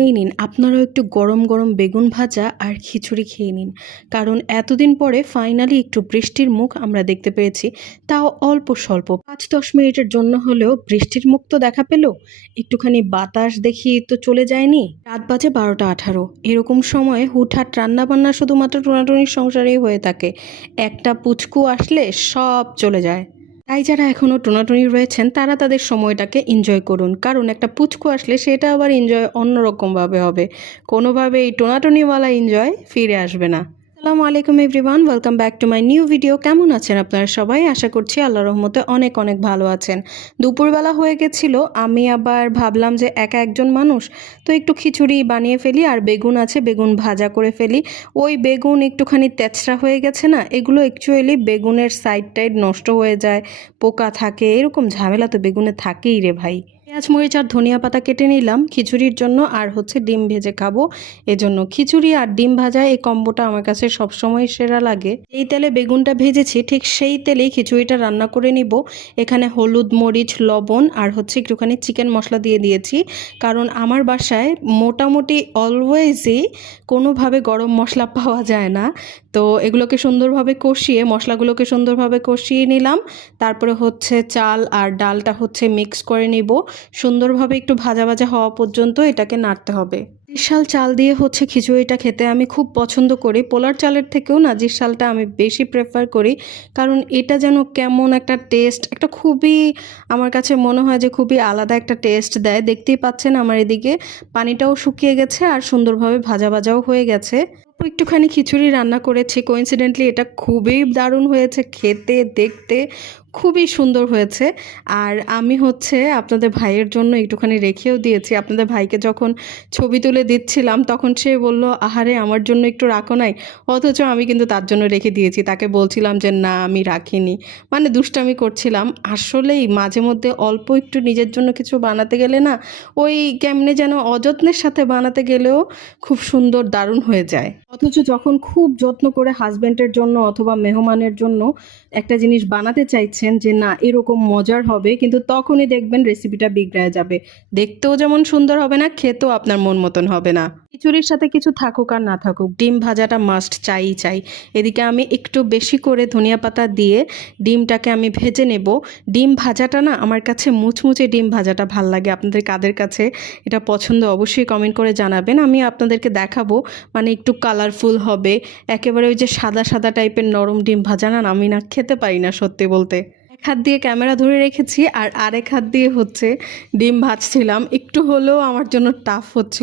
এই নিন আপনারাও একটু গরম গরম বেগুন ভাজা আর খিচুড়ি খেয়ে নিন। কারণ এতদিন পরে ফাইনালি একটু বৃষ্টির মুখ আমরা দেখতে পেয়েছি। তাও অল্প স্বল্প ৫-১০ মিনিটের জন্য হলেও বৃষ্টির মুখ তো দেখা পেল। একটুখানি বাতাস দেখি তো চলে যায়নি। রাত বাজে ১২টা ১৮। এরকম সময়ে হুটহাট রান্নাবান্না শুধুমাত্র টোনাটুনির সংসারেই হয়ে থাকে। একটা পুচকু আসলে সব চলে যায়। তাই যারা এখনও টোনাটুনি রয়েছেন তারা তাদের সময়টাকে এনজয় করুন, কারণ একটা পুচকু আসলে সেটা আবার এনজয় অন্যরকমভাবে হবে। কোনোভাবে এই টোনাটুনিওয়ালা এনজয় ফিরে আসবে না। আসসালামু আলাইকুম everyone, welcome back to my new video. কেমন আছেন আপনারা সবাই? আশা করছি আল্লাহর রহমতে অনেক অনেক ভালো আছেন। দুপুরবেলা হয়ে গেছিল, আমি আবার ভাবলাম যে একা একজন মানুষ তো একটু খিচুড়ি বানিয়ে ফেলি, আর বেগুন আছে বেগুন ভাজা করে ফেলি। ওই বেগুন একটুখানি তেচড়া হয়ে গেছে না, এগুলো অ্যাকচুয়ালি বেগুনের সাইড টাইড নষ্ট হয়ে যায়, পোকা থাকে, এরকম ঝামেলা তো বেগুনে থাকেই রে ভাই। পেঁয়াজ মরিচ আর ধনিয়া পাতা কেটে নিলাম খিচুড়ির জন্য, আর হচ্ছে ডিম ভেজে খাবো। এজন্য খিচুড়ি আর ডিম ভাজা এই কম্বোটা আমার কাছে সবসময় সেরা লাগে। এই তেলে বেগুনটা ভেজেছি, ঠিক সেই তেলেই খিচুড়িটা রান্না করে নিব। এখানে হলুদ মরিচ লবণ আর হচ্ছে একটুখানি চিকেন মশলা দিয়ে দিয়েছি, কারণ আমার বাসায় মোটামুটি অলওয়েজই কোনোভাবে গরম মশলা পাওয়া যায় না। তো এগুলোকে সুন্দরভাবে কষিয়ে, মশলাগুলোকে সুন্দরভাবে কষিয়ে নিলাম। তারপরে হচ্ছে চাল আর ডালটা হচ্ছে মিক্স করে নিব। সুন্দরভাবে একটু ভাজা ভাজা হওয়া পর্যন্ত এটাকে নাড়তে হবে। নাজিরশাল চাল দিয়ে হচ্ছে খিচুড়িটা খেতে আমি খুব পছন্দ করি। পোলার চালের থেকেও নাজিরশালটা আমি বেশি প্রেফার করি, কারণ এটা যেন কেমন একটা টেস্ট, একটা খুবই আমার কাছে মনে হয় যে খুবই আলাদা একটা টেস্ট দেয়। দেখতেই পাচ্ছেন আমার এদিকে পানিটাও শুকিয়ে গেছে আর সুন্দরভাবে ভাজা ভাজাও হয়ে গেছে। একটুখানি খিচুড়ি রান্না করেছি, কোইন্সিডেন্টলি এটা খুবই দারুণ হয়েছে খেতে, দেখতে খুবই সুন্দর হয়েছে। আর আমি হচ্ছে আপনাদের ভাইয়ের জন্য একটুখানি রেখেও দিয়েছি। আপনাদের ভাইকে যখন ছবি তুলে দিচ্ছিলাম তখন সে বলল, আহারে আমার জন্য একটু রাখো নাই। অথচ আমি কিন্তু তার জন্য রেখে দিয়েছি, তাকে বলছিলাম যে না আমি রাখিনি, মানে দুষ্টামি করছিলাম। আসলেই মাঝে মধ্যে অল্প একটু নিজের জন্য কিছু বানাতে গেলে না, ওই কেমনে যেন অযত্নের সাথে বানাতে গেলেও খুব সুন্দর দারুণ হয়ে যায়। অথচ যখন খুব যত্ন করে হাজব্যান্ডের জন্য অথবা মেহমানের জন্য একটা জিনিস বানাতে চাইছেন যে না এরকম মজার হবে, কিন্তু তখনই দেখবেন রেসিপিটা বিগড়ায় যাবে। দেখতেও যেমন সুন্দর হবে না, খেতেও আপনার মন মতন হবে না। খিচুড়ির সাথে কিছু থাকুক আর না থাকুক, ডিম ভাজাটা মাস্ট চাই চাই। এদিকে আমি একটু বেশি করে ধনিয়া পাতা দিয়ে ডিমটাকে আমি ভেজে নেব। ডিম ভাজাটা না আমার কাছে মুচমুচে ডিম ভাজাটা ভাল লাগে। আপনাদের কাদের কাছে এটা পছন্দ অবশ্যই কমেন্ট করে জানাবেন। আমি আপনাদেরকে দেখাবো, মানে একটু কালারফুল হবে। একেবারে ওই যে সাদা সাদা টাইপের নরম ডিম ভাজা না, আমি না খেতে পারি না সত্যি বলতে। এক হাত দিয়ে ক্যামেরা ধরে রেখেছি আর আরেক হাত দিয়ে হচ্ছে ডিম ভাজছিলাম। একটু হলেও আমার জন্য টাফ হচ্ছিল।